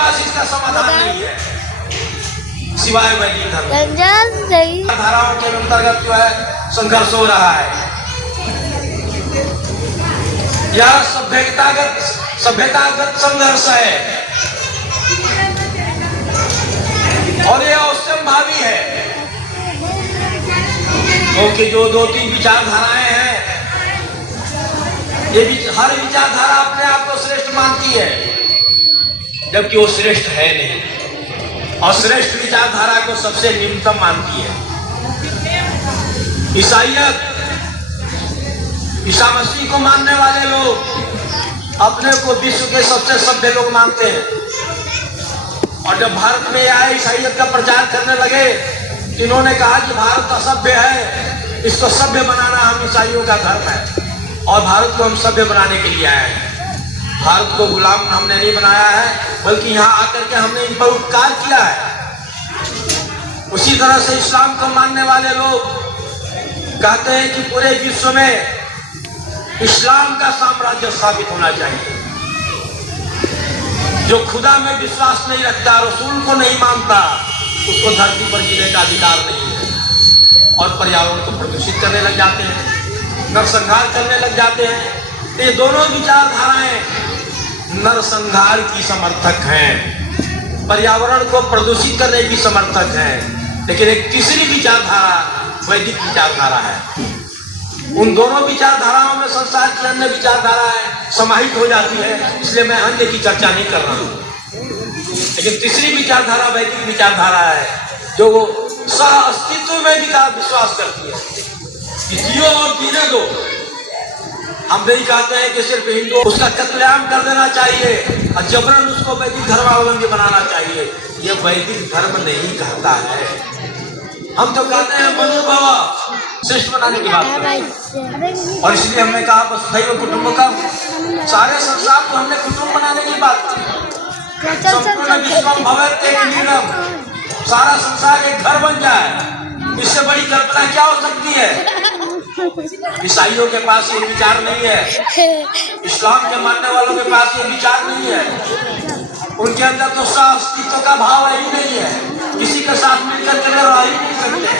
पास इसका समाधान नहीं है सिवाय वैदिक धर्म। धाराओं के अंतर्गत जो है संघर्ष हो रहा है। यह सभ्यतागत संघर्ष है और यह अवश्यंभावी है, क्योंकि जो दो तीन विचारधाराएं हैं, ये हर विचारधारा अपने आप को श्रेष्ठ मानती है, जबकि वो श्रेष्ठ है नहीं, और श्रेष्ठ विचारधारा को सबसे निम्नतम मानती है। ईसाइयत, ईसा मसीह को मानने वाले लोग अपने को विश्व के सबसे सभ्य लोग मानते हैं, और जब भारत में आए ईसाइयत का प्रचार करने लगे, इन्होंने कहा कि भारत असभ्य है, इसको सभ्य बनाना हम ईसाइयों का धर्म है, और भारत को हम सभ्य बनाने के लिए आए हैं। भारत को गुलाम हमने नहीं बनाया है, बल्कि यहाँ आकर के हमने इन पर उपकार किया है। उसी तरह से इस्लाम को मानने वाले लोग कहते हैं कि पूरे विश्व में इस्लाम का साम्राज्य स्थापित होना चाहिए। जो खुदा में विश्वास नहीं रखता, रसूल को नहीं मानता, उसको धरती पर जीने का अधिकार नहीं है, और पर्यावरण को प्रदूषित करने लग जाते हैं, नरसंहार करने लग जाते हैं। ये दोनों विचारधाराएं नरसंहार की समर्थक हैं, पर्यावरण को प्रदूषित करने की समर्थक हैं। लेकिन एक तीसरी विचारधारा वैदिक विचारधारा है। उन दोनों विचारधाराओं में संसार की अन्य विचारधाराएं समाहित हो जाती है, इसलिए मैं अन्य की चर्चा नहीं कर रहा हूँ। लेकिन तीसरी विचारधारा वैदिक विचारधारा है, जो सह अस्तित्व में विश्वास करती है कि जियो और जीने दो। हम नहीं कहते हैं कि सिर्फ हिंदू उसका कत्लेआम कर देना चाहिए और जबरन उसको वैदिक धर्मावलंबी बनाना चाहिए। यह वैदिक धर्म नहीं कहता है। हम तो कहते हैं मनोभाव श्रेष्ठ बनाने की बात करते हैं, और इसलिए हमने कहा वसुधैव कुटुंबकम, सारे संसार को हमने कुटुंब बनाने की बात की। संपूर्ण विश्वम भवेत् एकनीलम, सारा संसार एक घर बन जाए, इससे बड़ी कल्पना क्या हो सकती है? ईसाइयों के पास ये विचार नहीं है, इस्लाम के मानने वालों के पास ये विचार नहीं है, उनके अंदर तो सह अस्तित्व का भाव ही नहीं है, किसी के साथ मिलकर के रह ही नहीं सकते।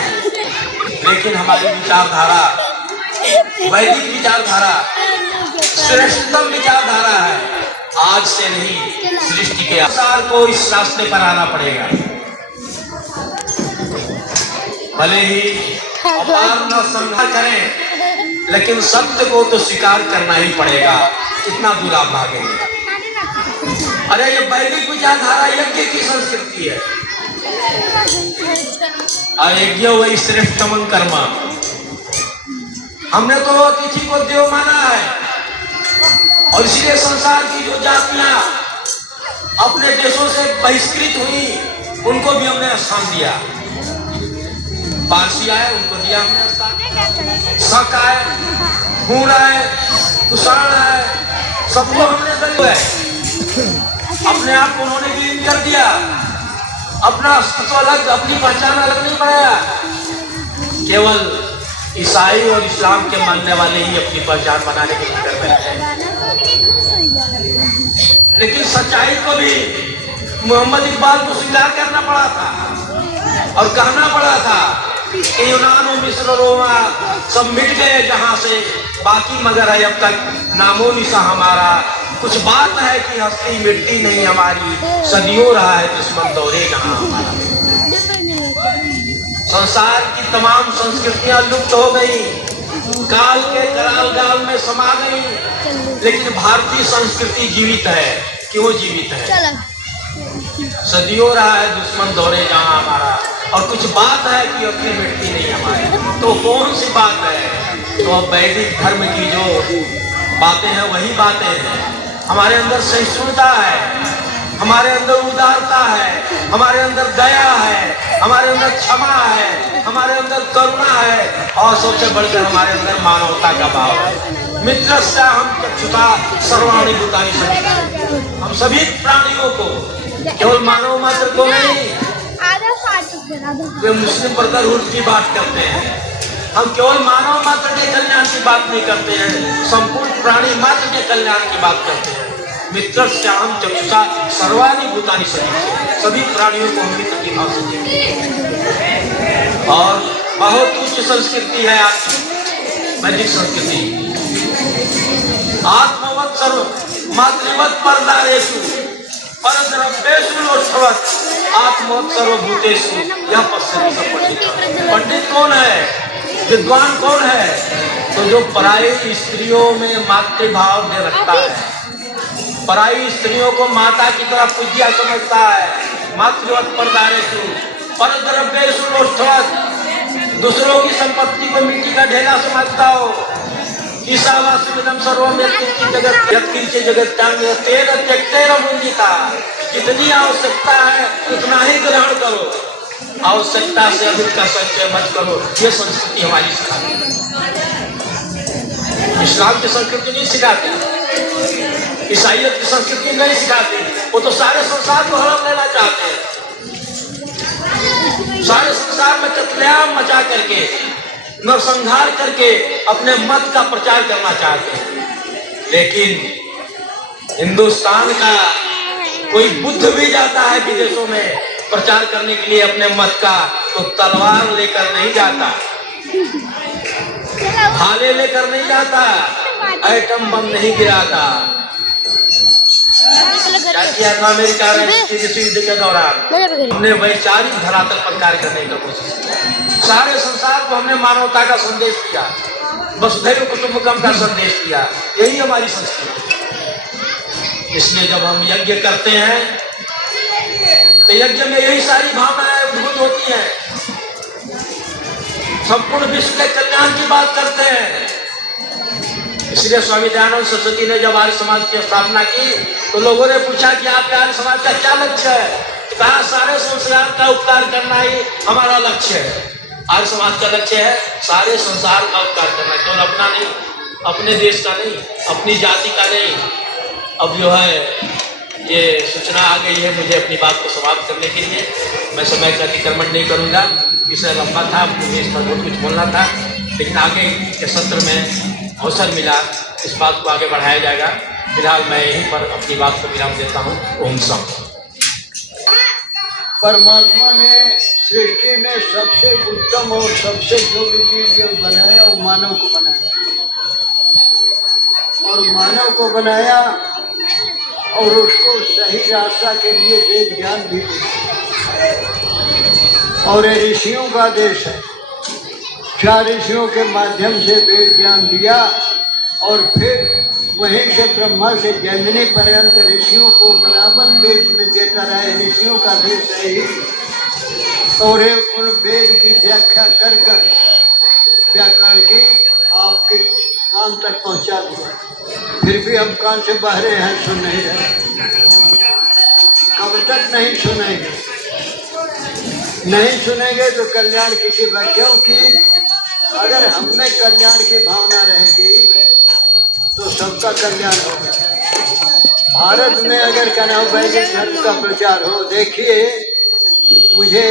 लेकिन हमारी विचारधारा वैदिक विचारधारा श्रेष्ठतम विचारधारा है। आज से नहीं, सृष्टि के संसार को इस रास्ते पर आना पड़ेगा। भले ही अपार न संघर्ष करें, लेकिन सत्य को तो स्वीकार करना ही पड़ेगा। कितना दूर आप भागेंगे? अरे ये वैदिक विचारधारा यज्ञ की संस्कृति है, और यज्ञ वही श्रेष्ठतम कर्म। हमने तो अतिथि को देव माना है, और इसलिए संसार की जो जातियां अपने देशों से बहिष्कृत हुई, उनको भी हमने स्थान दिया। पारसी आए, उनको दिया हमने स्थान। शक आए, हूर आए, कुषाण आए, सबको हमने दिया। अपने आप को उन्होंने विलीन कर दिया, अपना अस्तित्व अलग, अपनी पहचान अलग नहीं बनाया। केवल ईसाई और इस्लाम के मानने वाले ही अपनी पहचान बनाने के चक्कर में हैं। लेकिन सच्चाई को भी मोहम्मद इकबाल को स्वीकार करना पड़ा था, और कहना पड़ा था कि यूनान और मिस्र रोमा सब मिट गए जहां से, बाकी मगर है अब तक नामो निशा हमारा। कुछ बात है कि हस्ती मिटती नहीं हमारी, सदियों रहा है दुश्मन दौरे जहां हमारा। संसार की तमाम संस्कृतियां लुप्त हो गई, काल के कराल गाल में समा गई, लेकिन भारतीय संस्कृति जीवित है। क्यों जीवित है? सदियों रहा है दुश्मन दौरे जहां हमारा, और कुछ बात है कि अपनी मिटती नहीं हमारी। तो कौन सी बात है? तो वैदिक धर्म की जो बातें हैं वही बातें हैं। हमारे अंदर सहिष्णुता है, हमारे अंदर उदारता है, हमारे अंदर दया है, हमारे अंदर क्षमा है, हमारे अंदर करुणा है, और सबसे बढ़कर हमारे अंदर मानवता का भाव है। मित्रस्य हम चक्षुषा सर्वाणि भूतानि संविदा, हम सभी प्राणियों को, केवल मानव मात्र को नहीं। वे मुस्लिम ब्रदरहुड की बात करते हैं, हम केवल मानव मात्र के कल्याण की बात नहीं करते हैं, संपूर्ण प्राणी मात्र के कल्याण की बात करते हैं। मित्रस्याहं चक्षुषा सर्वाणि भूतानि सजीव, सभी प्राणियों को हम मित्र की भाव से देखते हैं। और बहुत उच्च संस्कृति है आपकी वैदिक संस्कृति। आत्मवत् सर्व मातृवत् परदारेषु परद्रव्येषु लोष्ठवत् आत्मवत् सर्वभूतेषु यह पश्यति स पंडितः। पंडित कौन है, विद्वान कौन है? तो जो पराई स्त्रियों में मातृभाव में रखता है, पराई स्त्रियों को माता की तरह पूज्य समझता है। मातृवत् परदारेषु परद्रव्येषु लोष्ठवत्, दूसरों की संपत्ति को मिट्टी का ढेला समझता हो। ईशावास्यमिदं सर्वं यत्किंचित् जगत् यत्किंचित् जगत्यां तेन त्यक्तेन मुञ्जिता। जितनी आवश्यकता है उतना ही ग्रहण करो, आवश्यकता से अधिक का संचय मत करो। ये संस्कृति हमारी सिखाती है। इस्लाम की संस्कृति नहीं सिखाती, ईसाइयत की संस्कृति नहीं सिखाती। वो तो सारे संसार को हड़प लेना चाहते हैं, सारे संसार में कत्लेआम मचा करके, नरसंहार करके अपने मत का प्रचार करना चाहते हैं। लेकिन हिंदुस्तान का कोई बुद्ध भी जाता है विदेशों में प्रचार करने के लिए अपने मत का, तो तलवार लेकर नहीं जाता, भाले लेकर नहीं जाता, एटम बम नहीं गिराता। क्या किया था अमेरिका ने विश्व युद्ध के दौरान? हमने वैचारिक धरातल पर कार्य करने की कोशिश की। सारे संसार को हमने मानवता का संदेश दिया, वसुधैव कुटुंबकम का संदेश दिया। यही हमारी संस्कृति। इसलिए जब हम यज्ञ करते हैं तो यज्ञ में यही सारी भावनाएं उद्भूत होती हैं। संपूर्ण विश्व के कल्याण की बात करते हैं। इसलिए स्वामी दयानंद सरस्वती ने जब आर्य समाज की स्थापना की तो लोगों ने पूछा कि आपके आर्य समाज का क्या लक्ष्य है? कहा सारे संसार का उपकार करना ही हमारा लक्ष्य है। आर्य समाज का लक्ष्य है सारे संसार का उपकार करना, केवल अपना नहीं, अपने देश का नहीं, अपनी जाति का नहीं। अब जो है ये सूचना आ गई है मुझे अपनी बात को समाप्त करने के लिए। मैं समय का अतिक्रमण नहीं करूँगा, विषय लंबा था, मुझे इस पर बहुत कुछ बोलना था, लेकिन आगे के सत्र में अवसर मिला, इस बात को आगे बढ़ाया जाएगा। फिलहाल मैं यहीं पर अपनी बात को विराम देता हूँ। ओम सम। परमात्मा ने सृष्टि में सबसे उत्तम और सबसे योग्य चीज जो बनाया वो मानव को बनाया, और मानव को बनाया और उसको सही रास्ता के लिए वेद ज्ञान भी दिया। और ये ऋषियों का देश है, 4 ऋषियों के माध्यम से वेद ज्ञान दिया और फिर वहीं से ब्रह्मा से जैमिनी पर्यंत ऋषियों को बराबर वेद में देता रहे। ऋषियों का देश है ही, और उन वेद की व्याख्या कर व्याकरण की आपके कान तक पहुंचा दिया। फिर भी हम कान से बहरे हैं, सुन नहीं रहे। कब तक नहीं सुनेंगे? नहीं सुनेंगे तो कल्याण किसी का, क्योंकि अगर हम में कल्याण की भावना रहेगी तो सबका कल्याण होगा। भारत में अगर वैदिक धर्म का प्रचार हो, देखिए मुझे